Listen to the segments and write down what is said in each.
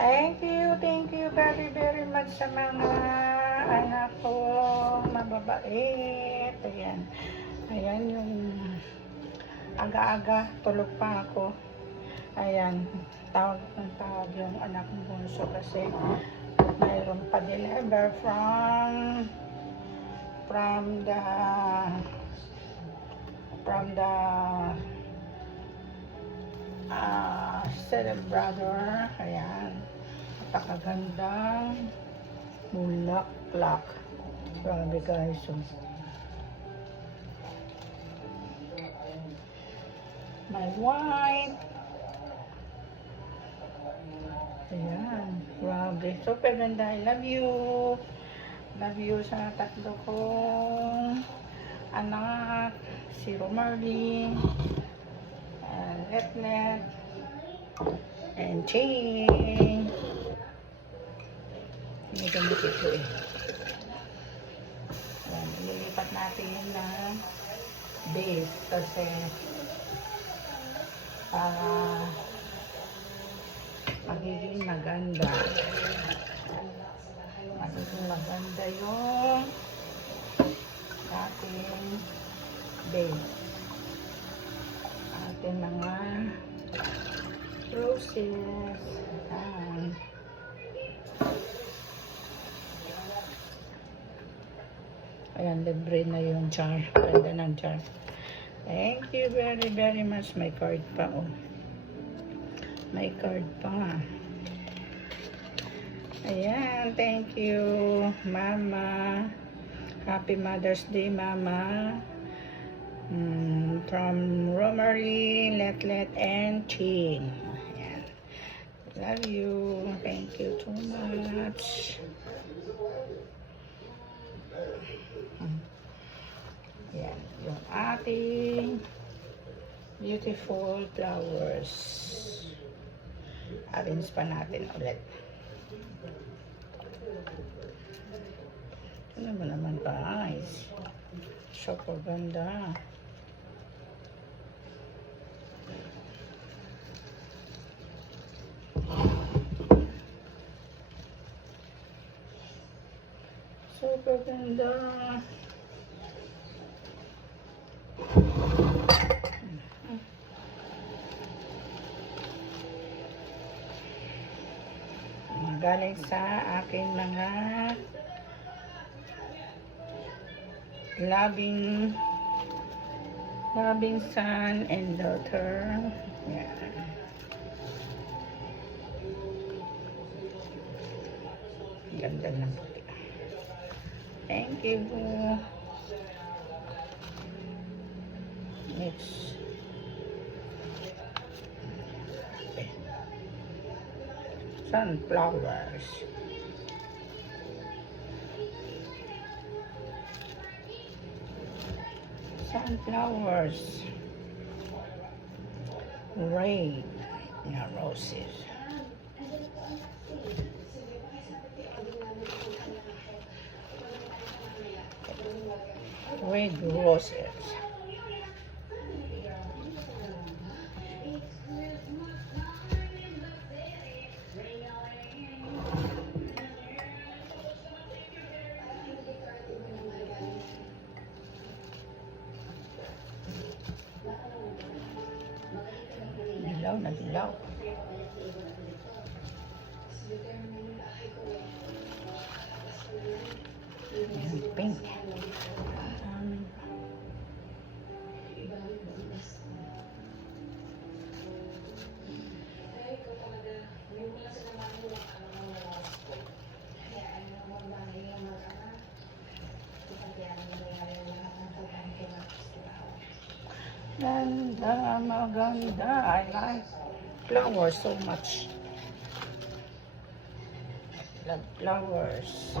Thank you very very much sa mga anak ko mababait. Ayan. Ayan yung aga-aga tulog pa ako. Ayan, tawag ng tawag yung anak ng bunso kasi mayroon pa deliver from the second brother. Ayan, napakagandang bulaklak. Grabe guys. So, my wife. Ayan, grabe. Super ganda. I love you. Love you sa tatlo kong anak. Si Romarly, Letlet, and Ching. Hindi gamit ito eh. Ayan, ililipat natin yun na base kasi para magiging maganda. Magiging maganda yung ating base. Ating mga roses. Ayan. Ayan, libre na yung jar. Ganda ng jar. Thank you very very much. May card pa oh. May card pa. Ayan, thank you Mama. Happy Mother's Day Mama. From Romarly, Letlet, and Chin. Ayan. Love you. Thank you so much. Ayan, yung ating beautiful flowers. Arrange pa natin ulit. Ano mo naman guys? Super ganda. Super ganda. Galing sa aking mga loving son and daughter. Yan. Ganda ng puti. Thank you. Next. Sunflowers. Sunflowers. Red. Yeah, roses. Red roses. Dilaw na dilaw. Ayan, pink. Ganda, maganda. I like flowers so much. Love flowers.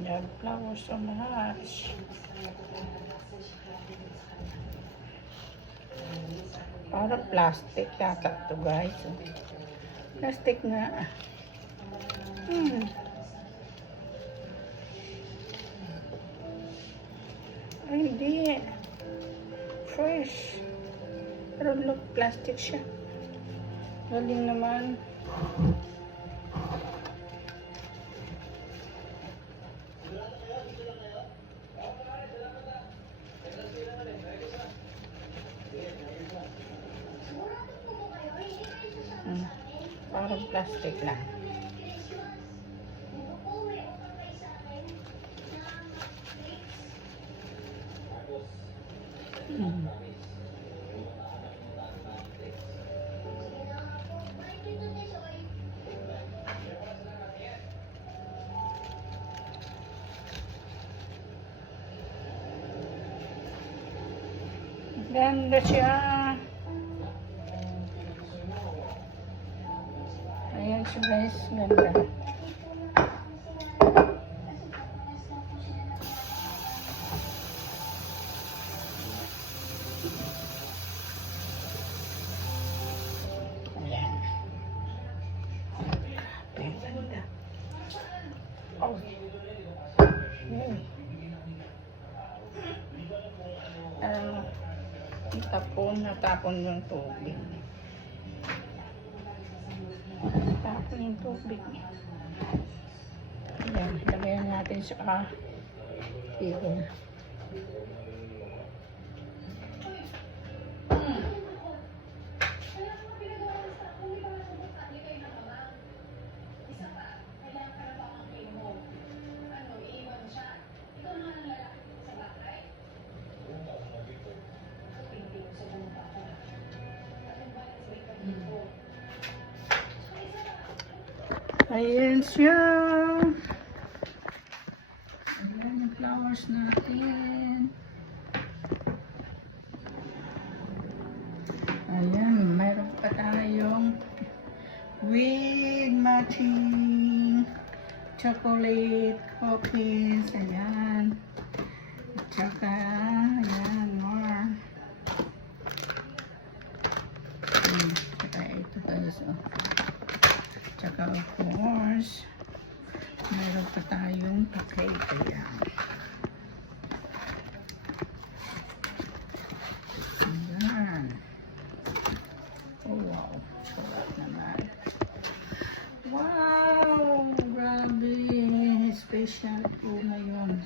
Love flowers so much. Para plastic yata to guys. Plastic nga. look, plastic siya. Galing naman. Parang plastic lang. Ganda siya. Ayan siya guys, ganda. Ayan. Ayan, ganda. Oh. Natapon yung tubig. Natapon yung tubig. Ayan, lagayan natin sa tigon. Ayan siya. Ayan yung flowers natin. Ayan, mayroon pa tayong with matching chocolate cookies. Ayan. At saka, ayan, more. Saka ito guys, oh. Tsaka of course, meron pa tayong pakete yan. Ayan. Oh wow, sarap naman. Wow, grabe. Special po ngayon.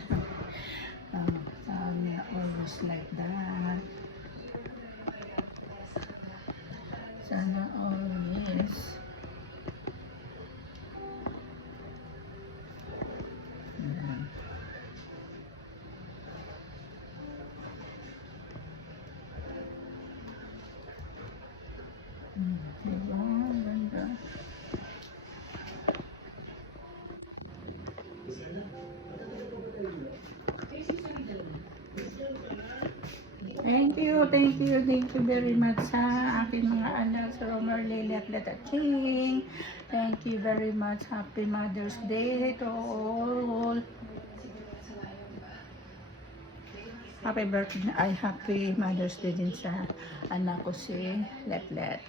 Sana always like that. Sana always. Diba? Ganda. Thank you very much sa aking mga anak, sa Romer, Lily at Leta King. Thank you very much. Happy Mother's Day to all. Happy birthday, ay happy Mother's Day din sa anak ko si Letlet.